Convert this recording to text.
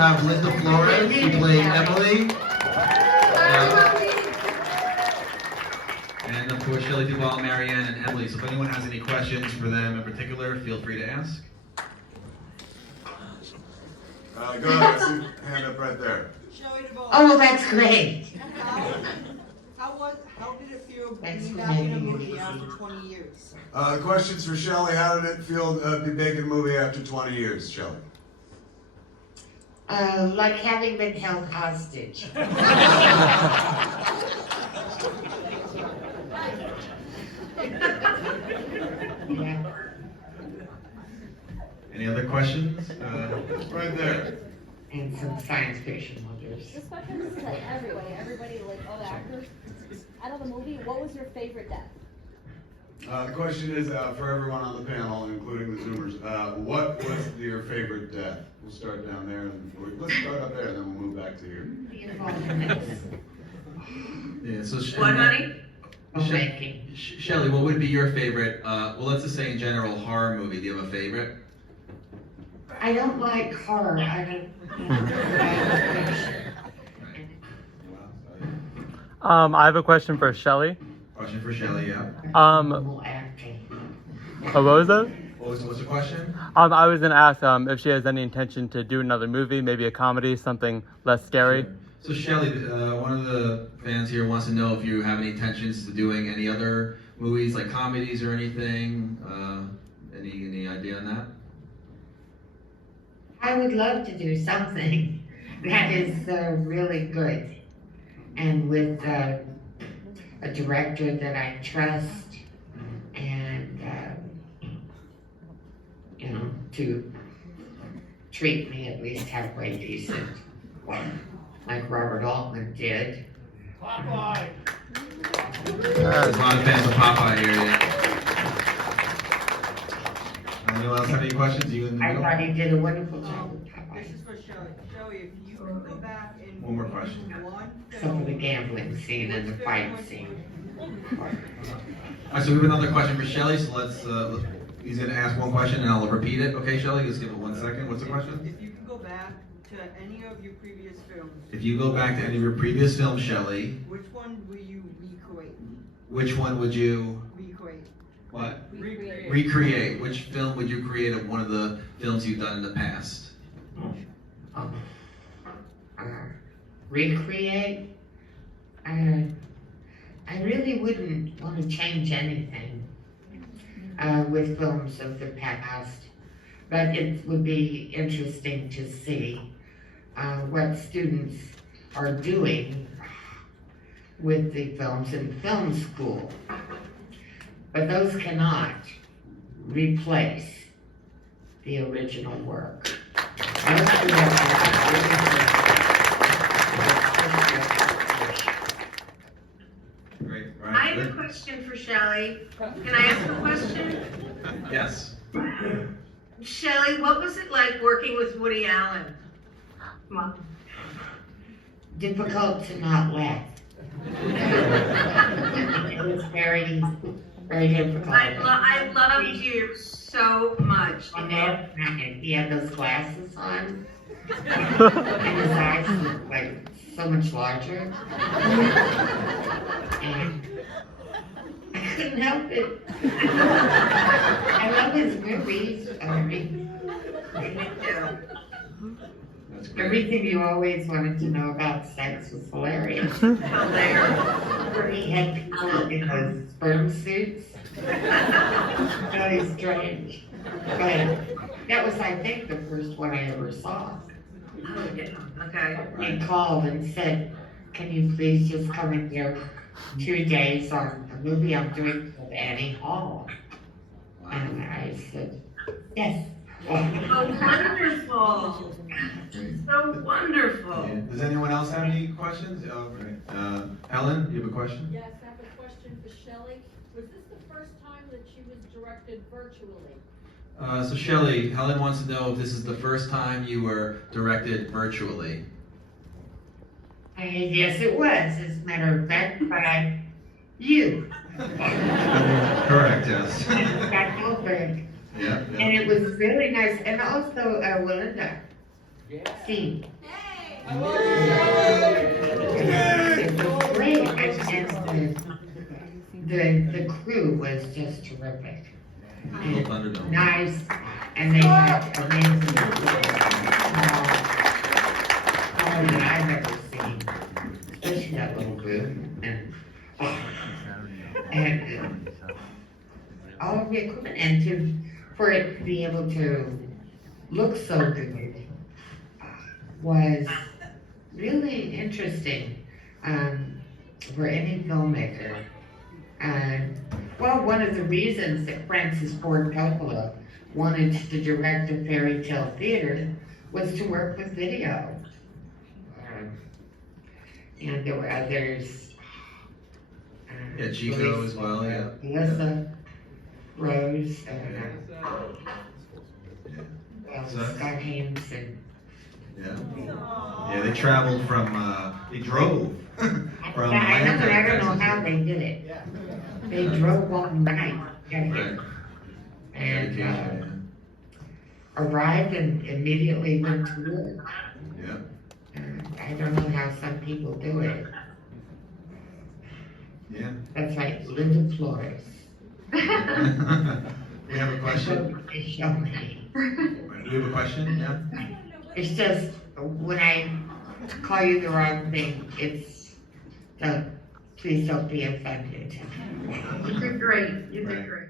have Linda Flores, who played Emily. And of course, Shelley Duvall, Marianne, and Emily. So if anyone has any questions for them in particular, feel free to ask. Go ahead, hand up right there. Shelley Duvall. Oh, well, that's great. How did it feel being back in a movie after 20 years? The question's for Shelley. How did it feel to be back in a movie after 20 years, Shelley? Like having been held hostage. Yeah. Any other questions? Right there. And some science fiction wonders. This question is like everybody, like all the actors. Out of the movie, what was your favorite death? The question is for everyone on the panel, including the Zoomers. What was your favorite death? We'll start down there, and let's start up there, and then we'll move back to here. Yeah. So What, honey? Shelley, what would be your favorite? Well, let's just say in general, horror movie. Do you have a favorite? I don't like horror. I don't. I have a question for Shelley. Question for Shelley, yeah. What was that? What's the question? I was gonna ask if she has any intention to do another movie, maybe a comedy, something less scary. Sure. So Shelley, one of the fans here wants to know if you have any intentions to doing any other movies, like comedies or anything. Any idea on that? I would love to do something that is really good and with a director that I trust and, to treat me at least halfway decent, like Robert Altman did. There's a lot of fans of Popeye here, yeah. Anyone else have any questions? You in the I middle? thought he did a wonderful job with This Popeye, is for Shelley. Shelley, if you could go back and One more question. one except for film, the gambling scene and the which fight film would scene. All right, so we have another question for Shelley, so he's going to ask one question and I'll repeat it. Okay, Shelley, just give it 1 second. What's the question? If you could go back to any of your previous films, If you go back to any of your previous films, Shelley, which one will you recreate? which one would you, Recreate. what? Recreate. Recreate. Which film would you create of one of the films you've done in the past? Recreate? I really wouldn't want to change anything with films of the past, but it would be interesting to see what students are doing with the films in film school. But those cannot replace the original work. Great. All I right. have a question for Shelley. Can I ask a question? Yes. Shelley, what was it like working with Woody Allen? Come on. Difficult to not laugh. It was very, very difficult. I loved you so much. And then he had those glasses on, and his eyes looked like so much larger. And I couldn't help it. I love his movies. That's great. Everything you always wanted to know about sex was hilarious. Hilarious. Where he had people in those sperm suits. Really strange. But that was, I think, the first one I ever saw. Oh, yeah. Okay. He called and said, "Can you please just come in here 2 days on a movie I'm doing with Annie Hall?" And I said, "Yes." Oh, wonderful. So wonderful. Yeah. Does anyone else have any questions? Oh, great. Helen, you have a question? Yes, I have a question for Shelley. Was this the first time that she was directed virtually? So Shelley, Helen wants to know if this is the first time you were directed virtually. Yes, it was, as a matter of fact, by you. Correct, yes. Scott Goldberg. Yeah. And it was really nice, and also Melinda. Steve. It was great, and the crew was just terrific. Little Thunderdome. Nice, and they had amazing all that I've ever seen, especially that little group, and all of the equipment, and for it to be able to look so good was really interesting for any filmmaker. Well, one of the reasons that Francis Ford Coppola wanted to direct a fairy tale theater was to work with video. And there were others. Yeah, Chico as well, yeah. Melissa, Rose, So- Scott Hames, and Yeah. Yeah, they traveled from, they drove from I Atlanta. don't know how they did it. They drove all night, Right. and Dedication, arrived and immediately went to work. yeah. I don't know how some people do it. Yeah. That's like Linda Flores. Yeah. We have a question? They show me. Do we have a question? Yeah. It's just, when I call you the wrong thing, it's, please don't be offended. You did great, you Right. did great.